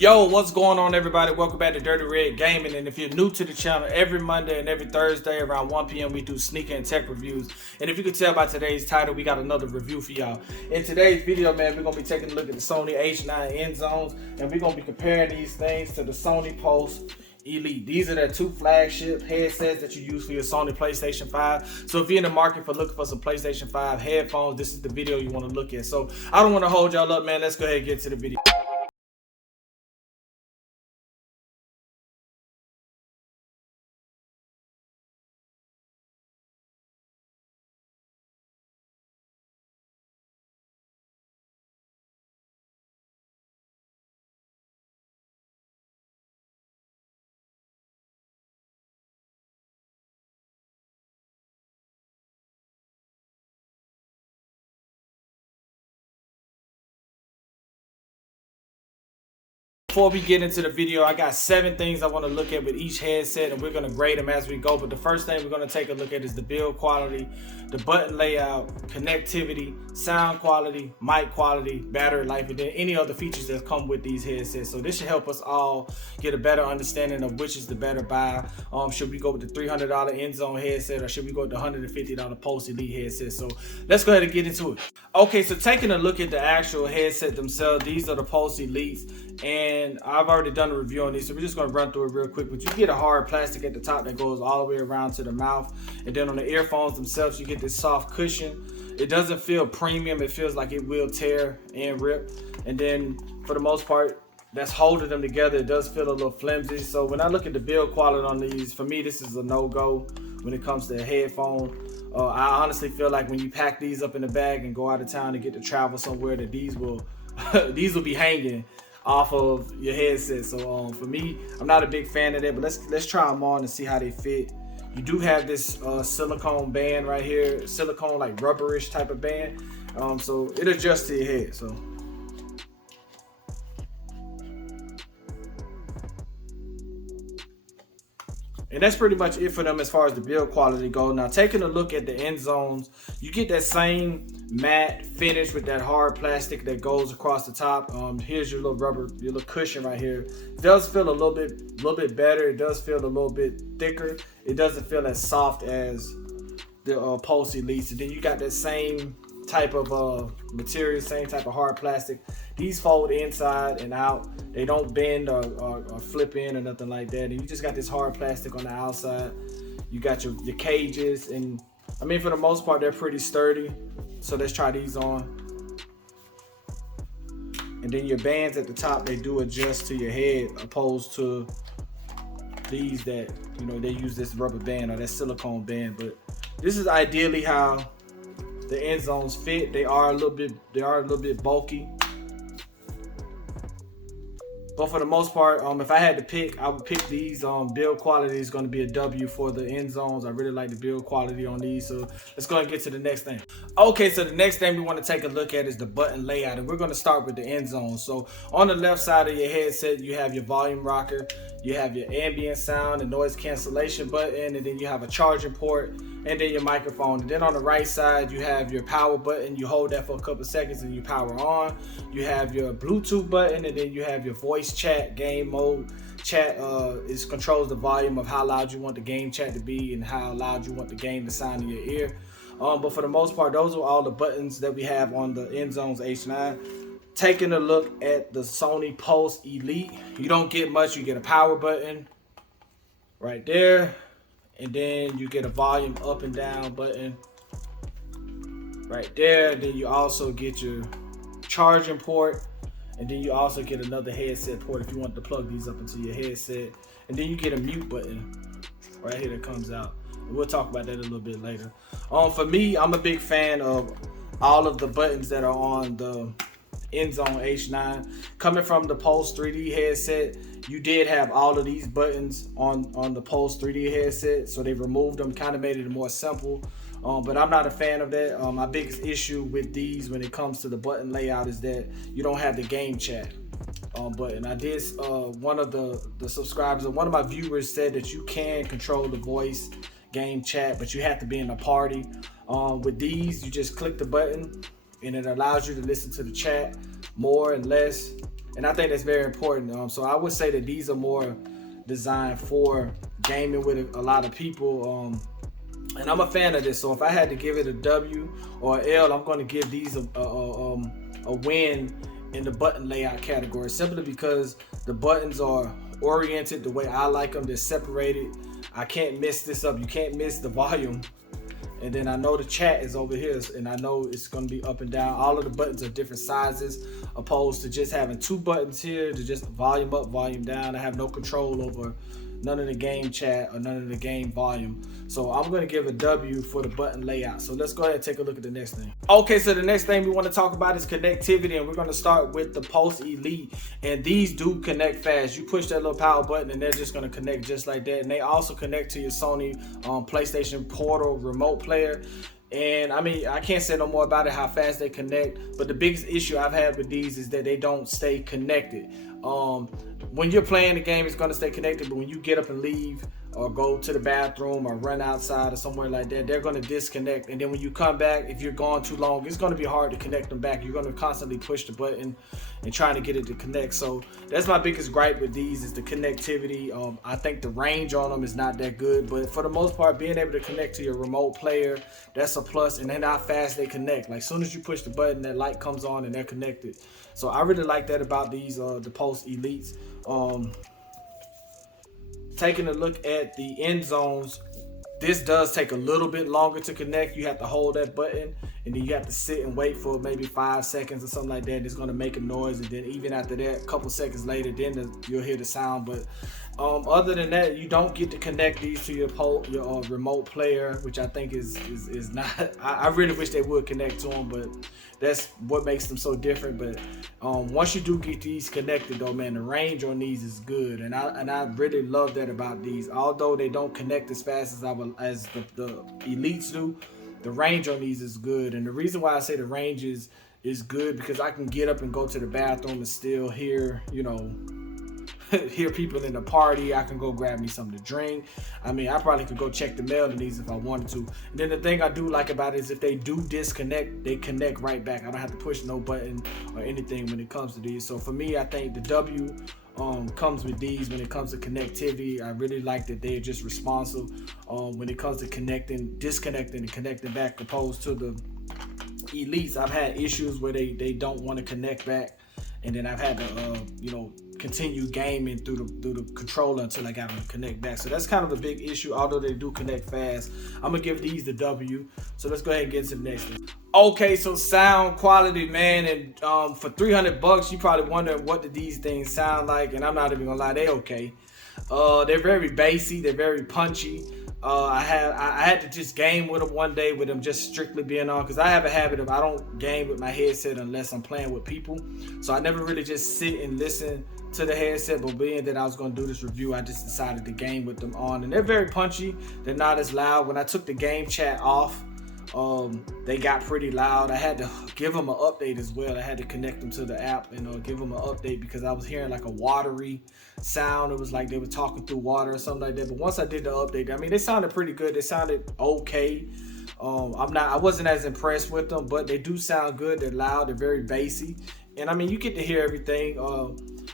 Yo, what's going on, everybody? Welcome back to Dirty Red Gaming. And if you're new to the channel, every Monday and every Thursday around 1 p.m. we do sneaker and tech reviews. And if you can tell by today's title, we got another review for y'all. In today's video, man, we're going to be taking a look at the Sony H9 Inzones, and we're going to be comparing these things to the Sony Pulse Elite. These are their two flagship headsets that you use for your Sony PlayStation 5. So if you're in the market for looking for some PlayStation 5 headphones, this is the video you want to look at. So I don't want to hold y'all up, man. Let's go ahead and get to the video. Before we get into the video, I got 7 things I want to look at with each headset, and we're going to grade them as we go. But the first thing we're going to take a look at is the build quality, the button layout, connectivity, sound quality, mic quality, battery life, and then any other features that come with these headsets. So this should help us all get a better understanding of which is the better buy. Should we go with the $300 Inzone headset, or should we go with the $150 Pulse Elite headset? So let's go ahead and get into it. Okay, so taking a look at the actual headset themselves, these are the Pulse Elites. And I've already done a review on these, so we're just going to run through it real quick. But you get a hard plastic at the top that goes all the way around to the mouth, and then on the earphones themselves you get this soft cushion. It doesn't feel premium, it feels like it will tear and rip. And then for the most part, that's holding them together. It does feel a little flimsy. So when I look at the build quality on these, for me this is a no-go when it comes to a headphone. I honestly feel like when you pack these up in the bag and go out of town to get to travel somewhere, that these will these will be hanging off of your headset. So for me, I'm not a big fan of that, but let's try them on and see how they fit. You do have this silicone band right here, silicone like rubberish type of band, so it adjusts to your head. So and that's pretty much it for them as far as the build quality goes. Now, taking a look at the Inzones, you get that same matte finish with that hard plastic that goes across the top. Here's your little rubber, your little cushion right here. It does feel a little bit better. It does feel a little bit thicker. It doesn't feel as soft as the Pulse Elites. And then you got that same type of material, same type of hard plastic. These fold inside and out. They don't bend or flip in or nothing like that. And you just got this hard plastic on the outside. You got your cages, and I mean, for the most part, they're pretty sturdy. So let's try these on. And then your bands at the top, they do adjust to your head, opposed to these that, you know, they use this rubber band or that silicone band. But this is ideally how the Inzones fit. They are a little bit bulky. But for the most part, if I had to pick, I would pick these. Build quality is going to be a W for the Inzones. I really like the build quality on these. So let's go and get to the next thing. Okay, so the next thing we want to take a look at is the button layout. And we're going to start with the Inzones. So on the left side of your headset, you have your volume rocker. You have your ambient sound and noise cancellation button. And then you have a charging port. And then your microphone. And then on the right side, you have your power button. You hold that for a couple seconds and you power on. You have your Bluetooth button, and then you have your voice chat, game mode. Chat controls the volume of how loud you want the game chat to be and how loud you want the game to sound in your ear. But for the most part, those are all the buttons that we have on the Inzones H9. Taking a look at the Sony Pulse Elite, you don't get much. You get a power button right there. And then you get a volume up and down button right there. Then you also get your charging port. And then you also get another headset port if you want to plug these up into your headset. And then you get a mute button right here that comes out. And we'll talk about that a little bit later. For me, I'm a big fan of all of the buttons that are on the Inzone H9. Coming from the Pulse 3D headset, you did have all of these buttons on the Pulse 3D headset, so they removed them, kind of made it more simple. But I'm not a fan of that. My biggest issue with these when it comes to the button layout is that you don't have the game chat button. I did, one of the subscribers, or one of my viewers said that you can control the voice game chat, but you have to be in a party. With these, you just click the button and it allows you to listen to the chat more and less and I think that's very important. So I would say that these are more designed for gaming with a lot of people. And I'm a fan of this. So if I had to give it a W or an L, I'm going to give these a win in the button layout category, simply because the buttons are oriented the way I like them. They're separated. I can't mess this up. You can't miss the volume. And then I know the chat is over here, and I know it's going to be up and down. All of the buttons are different sizes, opposed to just having two buttons here to just volume up, volume down. I have no control over none of the game chat or none of the game volume. So I'm going to give a W for the button layout. So let's go ahead and take a look at the next thing. Okay, so the next thing we want to talk about is connectivity, and we're going to start with the Pulse Elite. And these do connect fast. You push that little power button and they're just going to connect just like that. And they also connect to your Sony PlayStation Portal remote player. And I mean, I can't say no more about it, how fast they connect, but the biggest issue I've had with these is that they don't stay connected. When you're playing the game, it's going to stay connected, but when you get up and leave or go to the bathroom or run outside or somewhere like that, they're going to disconnect. And then when you come back, if you're gone too long, it's going to be hard to connect them back. You're going to constantly push the button and trying to get it to connect. So that's my biggest gripe with these, is the connectivity. I think the range on them is not that good, but for the most part, being able to connect to your remote player, that's a plus. And then how fast they connect. Like, as soon as you push the button, that light comes on and they're connected. So I really like that about these the Pulse Elites. Taking a look at the end zones, this does take a little bit longer to connect. You have to hold that button and then you have to sit and wait for maybe 5 seconds or something like that. It's going to make a noise, and then even after that, a couple seconds later, then you'll hear the sound. But other than that, you don't get to connect these to your remote player, which I think is not. I really wish they would connect to them, but that's what makes them so different. But once you do get these connected, though, man, the range on these is good, and I really love that about these. Although they don't connect as fast as the Elites do, the range on these is good. And the reason why I say the range is good, because I can get up and go to the bathroom and still hear, hear people in the party. I can go grab me something to drink. I mean, I probably could go check the mail in these if I wanted to. And then the thing I do like about it is if they do disconnect, they connect right back. I don't have to push no button or anything when it comes to these. So for me, I think the W comes with these when it comes to connectivity. I really like that they're just responsive when it comes to connecting, disconnecting, and connecting back, opposed to the Elites. I've had issues where they don't want to connect back, and then I've had to continue gaming through the controller until I got them to connect back. So that's kind of a big issue, although they do connect fast. I'm gonna give these the W. So let's go ahead and get to the next one. Okay, so sound quality, man, and for $300, you probably wondering what do these things sound like, and I'm not even gonna lie, they okay. They're very bassy, they're very punchy. I had to just game with them one day with them just strictly being on, because I have a habit of I don't game with my headset unless I'm playing with people. So I never really just sit and listen to the headset, but being that I was going to do this review, I just decided to game with them on, and they're very punchy. They're not as loud. When I took the game chat off, they got pretty loud. I had to give them an update as well. I had to connect them to the app and give them an update, because I was hearing like a watery sound. It was like they were talking through water or something like that. But once I did the update, I mean, they sounded pretty good. They sounded okay. I wasn't as impressed with them, but they do sound good. They're loud. They're very bassy, and I mean, you get to hear everything.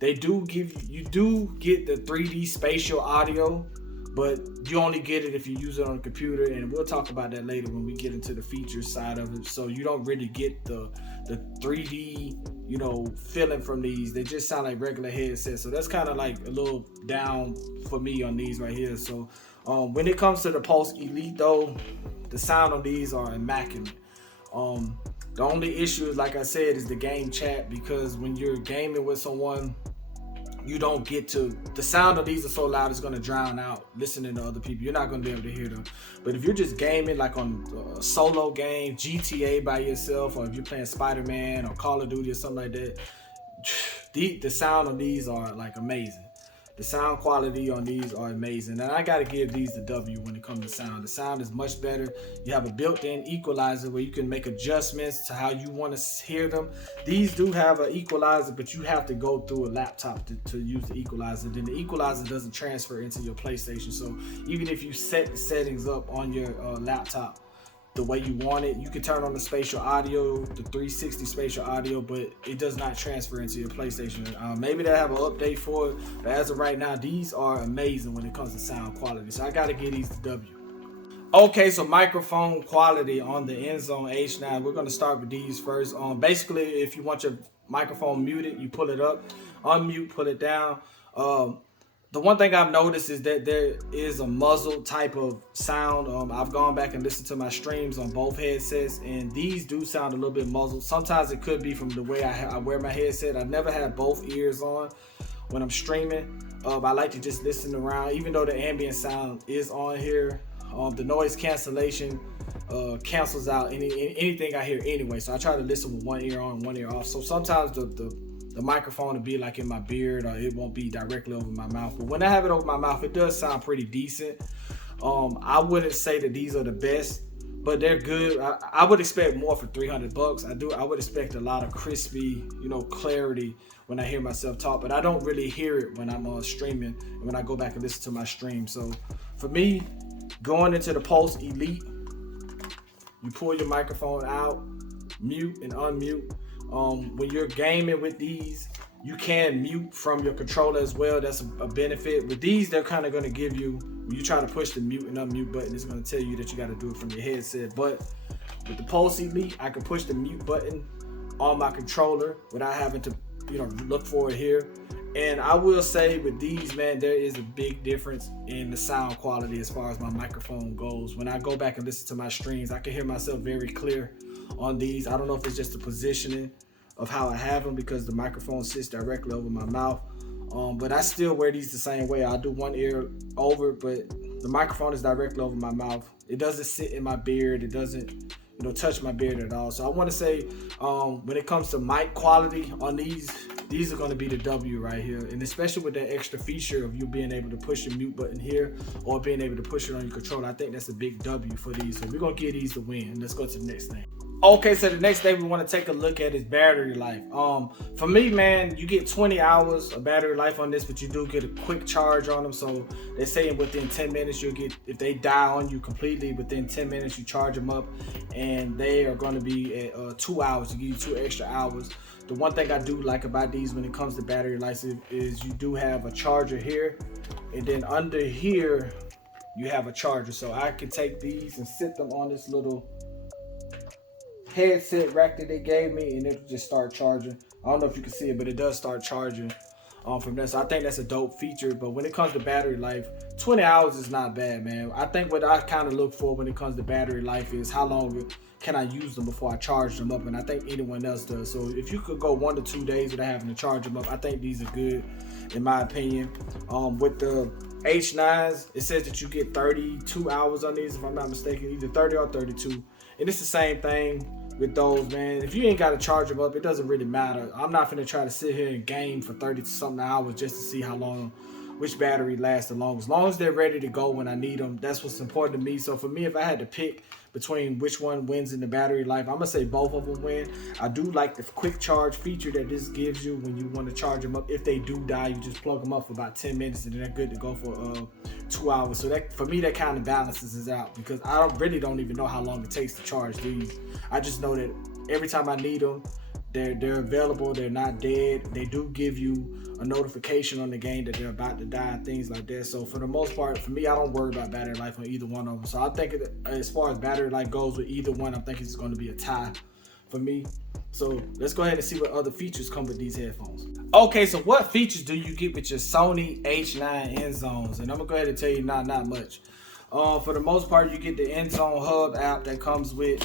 They do you do get the 3D spatial audio, but you only get it if you use it on a computer, and we'll talk about that later when we get into the features side of it. So you don't really get the 3D, feeling from these. They just sound like regular headsets. So that's kind of like a little down for me on these right here. So when it comes to the Pulse Elite, though, the sound on these are immaculate. The only issue, like I said, is the game chat, because when you're gaming with someone, you don't get to, the sound of these are so loud it's going to drown out listening to other people. You're not going to be able to hear them. But if you're just gaming like on a solo game, GTA by yourself, or if you're playing Spider-Man or Call of Duty or something like that, the sound on these are like amazing. The sound quality on these are amazing, and I gotta give these the W when it comes to sound. The sound is much better. You have a built-in equalizer where you can make adjustments to how you want to hear them. These do have an equalizer, but you have to go through a laptop to use the equalizer. Then the equalizer doesn't transfer into your PlayStation. So even if you set the settings up on your laptop, the way you want it. You can turn on the spatial audio, the 360 spatial audio, but it does not transfer into your PlayStation. Maybe they'll have an update for it, but as of right now, these are amazing when it comes to sound quality. So I gotta give these the W. Okay, so microphone quality on the Inzone H9. We're gonna start with these first. Basically, if you want your microphone muted, you pull it up, unmute, pull it down. The one thing I've noticed is that there is a muzzle type of sound. I've gone back and listened to my streams on both headsets, and these do sound a little bit muzzled. Sometimes it could be from the way I wear my headset. I never have both ears on when I'm streaming. I like to just listen around, even though the ambient sound is on here. The noise cancellation cancels out anything I hear anyway. So I try to listen with one ear on, one ear off. So sometimes the microphone will be like in my beard, or it won't be directly over my mouth. But when I have it over my mouth, it does sound pretty decent. I wouldn't say that these are the best, but they're good. I would expect more for $300. I would expect a lot of crispy, clarity when I hear myself talk, but I don't really hear it when I'm streaming and when I go back and listen to my stream. So for me, going into the Pulse Elite, you pull your microphone out, mute and unmute. When you're gaming with these, you can mute from your controller as well. That's a benefit. With these, they're kind of going to give you, when you try to push the mute and unmute button, it's going to tell you that you got to do it from your headset. But with the Pulse Elite, I can push the mute button on my controller without having to, look for it here. And I will say with these, man, there is a big difference in the sound quality as far as my microphone goes. When I go back and listen to my streams, I can hear myself very clear on these. I don't know if it's just the positioning of how I have them, because the microphone sits directly over my mouth. But I still wear these the same way. I'll do one ear over, but the microphone is directly over my mouth. It doesn't sit in my beard. It doesn't, touch my beard at all. So I want to say, when it comes to mic quality on these are going to be the W right here. And especially with that extra feature of you being able to push the mute button here or being able to push it on your controller, I think that's a big W for these. So we're going to give these the win. Let's go to the next thing. Okay, so the next thing we want to take a look at is battery life. For me, man, you get 20 hours of battery life on this, but you do get a quick charge on them. So they're saying within 10 minutes you'll get, if they die on you completely, within 10 minutes you charge them up, and they are going to be at 2 hours to give you 2 extra hours. The one thing I do like about these when it comes to battery life is you do have a charger here, and then under here you have a charger. So I can take these and sit them on this little headset rack that they gave me, and it'll just start charging. I don't know if you can see it, but it does start charging from there. So I think that's a dope feature. But when it comes to battery life, 20 hours is not bad, man. I think what I kind of look for when it comes to battery life is how long can I use them before I charge them up, and I think anyone else does. So if you could go 1 to 2 days without having to charge them up, I think these are good in my opinion. With the H9s, it says that you get 32 hours on these, if I'm not mistaken, either 30 or 32. And it's the same thing with those, man. If you ain't got to charge them up, it doesn't really matter. I'm not finna try to sit here and game for 30 to something hours just to see how long, which battery lasts the longest. As long as they're ready to go when I need them, that's what's important to me. So for me, if I had to pick between which one wins in the battery life, I'm gonna say both of them win. I do like the quick charge feature that this gives you when you want to charge them up. If they do die, you just plug them up for about 10 minutes and then they're good to go for 2 hours. So that, for me, that kind of balances it out, because I really don't even know how long it takes to charge these. I just know that every time I need them, they're available, they're not dead. They do give you a notification on the game that they're about to die, things like that. So for the most part, for me, I don't worry about battery life on either one of them. So I think as far as battery life goes with either one, I think it's going to be a tie for me. So let's go ahead and see what other features come with these headphones. Okay, so what features do you get with your Sony H9 Inzones? And I'm gonna go ahead and tell you not much. For the most part, you get the Inzone Hub app that comes with,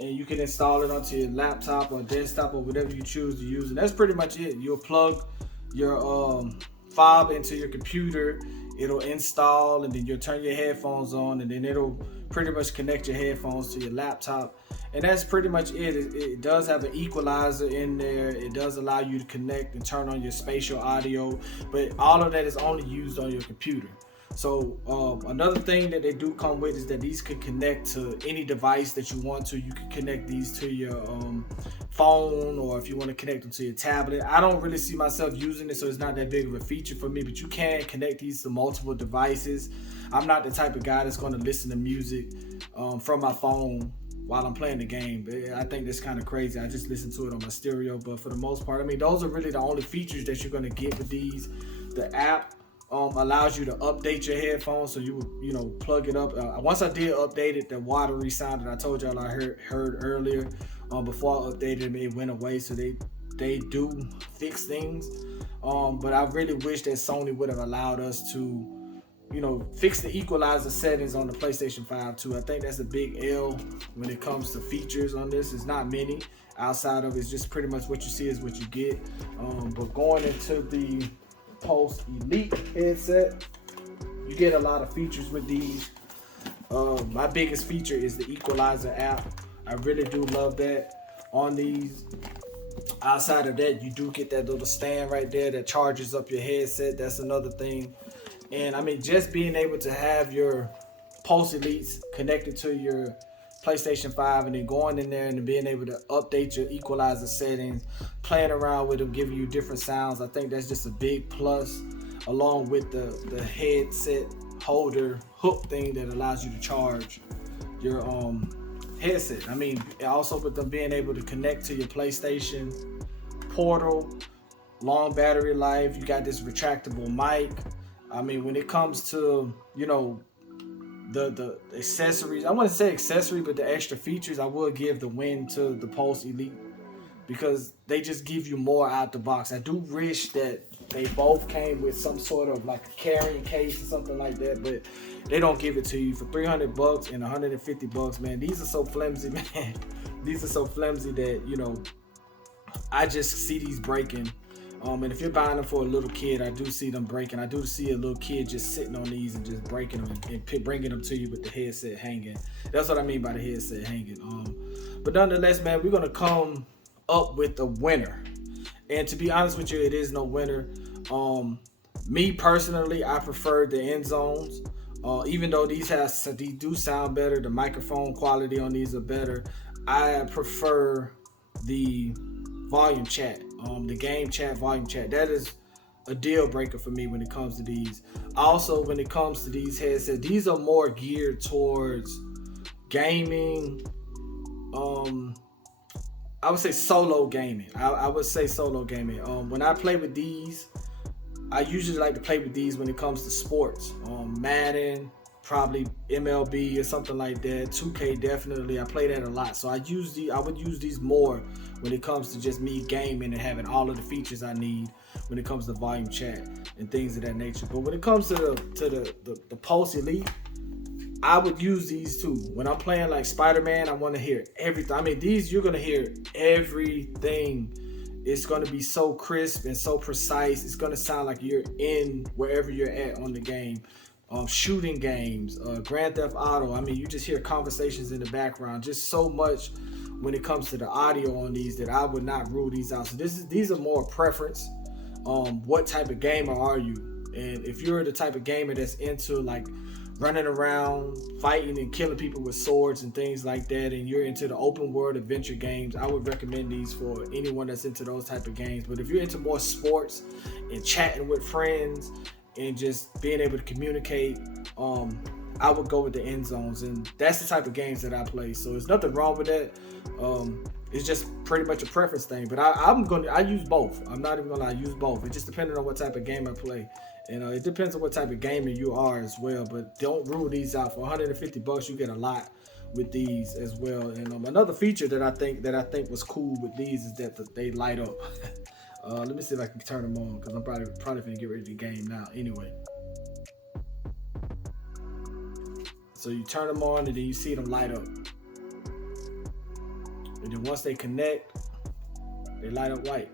and you can install it onto your laptop or desktop or whatever you choose to use, and that's pretty much it. You'll plug your fob into your computer, it'll install, and then you'll turn your headphones on, and then it'll pretty much connect your headphones to your laptop, and that's pretty much it. It does have an equalizer in there. It does allow you to connect and turn on your spatial audio, but all of that is only used on your computer. So another thing that they do come with is that these can connect to any device that you want to. You can connect these to your phone, or if you want to connect them to your tablet. I don't really see myself using it, so it's not that big of a feature for me, but you can connect these to multiple devices. I'm not the type of guy that's going to listen to music from my phone while I'm playing the game. I think that's kind of crazy. I just listen to it on my stereo, but for the most part, I mean, those are really the only features that you're gonna get with these. The app allows you to update your headphones, so you know, plug it up. Once I did update it, the watery sound that I told y'all I heard earlier, before I updated them, it went away. So they do fix things, but I really wish that Sony would have allowed us to, you know, fix the equalizer settings on the PlayStation 5 too. I think that's a big L when it comes to features on this. It's not many outside of it's just pretty much what you see is what you get. But going into the Pulse Elite headset, you get a lot of features with these. My biggest feature is the equalizer app. I really do love that on these. Outside of that, you do get that little stand right there that charges up your headset. That's another thing. And I mean, just being able to have your Pulse Elites connected to your PlayStation 5 and then going in there and being able to update your equalizer settings, playing around with them, giving you different sounds, I think that's just a big plus, along with the headset holder hook thing that allows you to charge your headset. I mean, also with them being able to connect to your PlayStation Portal, long battery life, you got this retractable mic. I mean, when it comes to, you know, the accessories, I wouldn't say accessory, but the extra features, I will give the win to the Pulse Elite because they just give you more out the box. I do wish that they both came with some sort of like a carrying case or something like that, but they don't give it to you for $300 and $150, man. These are so flimsy, man. These are so flimsy that, you know, I just see these breaking. And if you're buying them for a little kid, I do see them breaking. I do see a little kid just sitting on these and just breaking them and bringing them to you with the headset hanging. That's what I mean by the headset hanging. But nonetheless, man, we're gonna come up with a winner. And to be honest with you, it is no winner. Me personally, I prefer the Inzones. Even though these do sound better, the microphone quality on these are better. I prefer the volume chat. The game chat, volume chat, that is a deal breaker for me when it comes to these. Also, when it comes to these headsets, these are more geared towards gaming. I would say solo gaming. I would say solo gaming. When I play with these, I usually like to play with these when it comes to sports. Madden, probably MLB or something like that. 2K definitely. I play that a lot. So I would use these more when it comes to just me gaming and having all of the features I need when it comes to volume chat and things of that nature. But when it comes to the Pulse Elite, I would use these too. When I'm playing like Spider-Man, I want to hear everything. I mean, these, you're going to hear everything. It's going to be so crisp and so precise. It's going to sound like you're in wherever you're at on the game. Shooting games, Grand Theft Auto. I mean, you just hear conversations in the background. Just so much when it comes to the audio on these that I would not rule these out. So these are more preference. What type of gamer are you? And if you're the type of gamer that's into like running around, fighting and killing people with swords and things like that, and you're into the open world adventure games, I would recommend these for anyone that's into those type of games. But if you're into more sports and chatting with friends and just being able to communicate, I would go with the Inzones, and that's the type of games that I play. So there's nothing wrong with that. It's just pretty much a preference thing. But I use both. I'm not even gonna lie, I use both. It just depends on what type of game I play. And it depends on what type of gamer you are as well. But don't rule these out. For $150, you get a lot with these as well. And another feature that I think was cool with these is that they light up. Let me see if I can turn them on because I'm probably gonna get ready to game now anyway. So you turn them on and then you see them light up. And then once they connect, they light up white.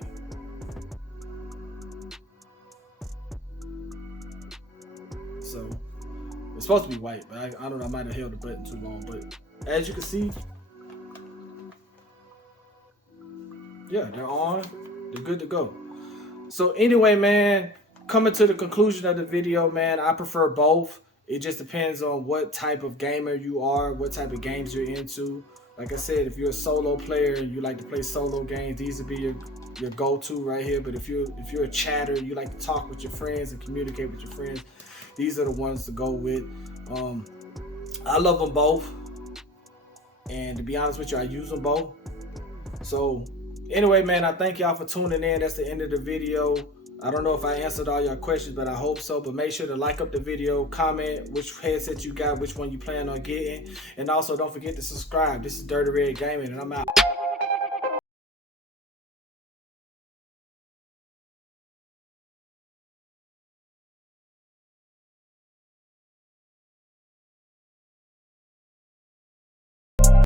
So it's supposed to be white, but I don't know, I might have held the button too long. But as you can see, yeah, they're on. They're good to go. So anyway, man, coming to the conclusion of the video, man, I prefer both. It just depends on what type of gamer you are, what type of games you're into. Like I said, if you're a solo player and you like to play solo games, these would be your go-to right here. But if you're a chatter, you like to talk with your friends and communicate with your friends, these are the ones to go with. I love them both. and to be honest with you, I use them both. So anyway, man, I thank y'all for tuning in. That's the end of the video. I don't know if I answered all your questions, but I hope so. But make sure to like up the video, comment which headset you got, which one you plan on getting, and also don't forget to subscribe. This is Dirty Red Gaming, and I'm out.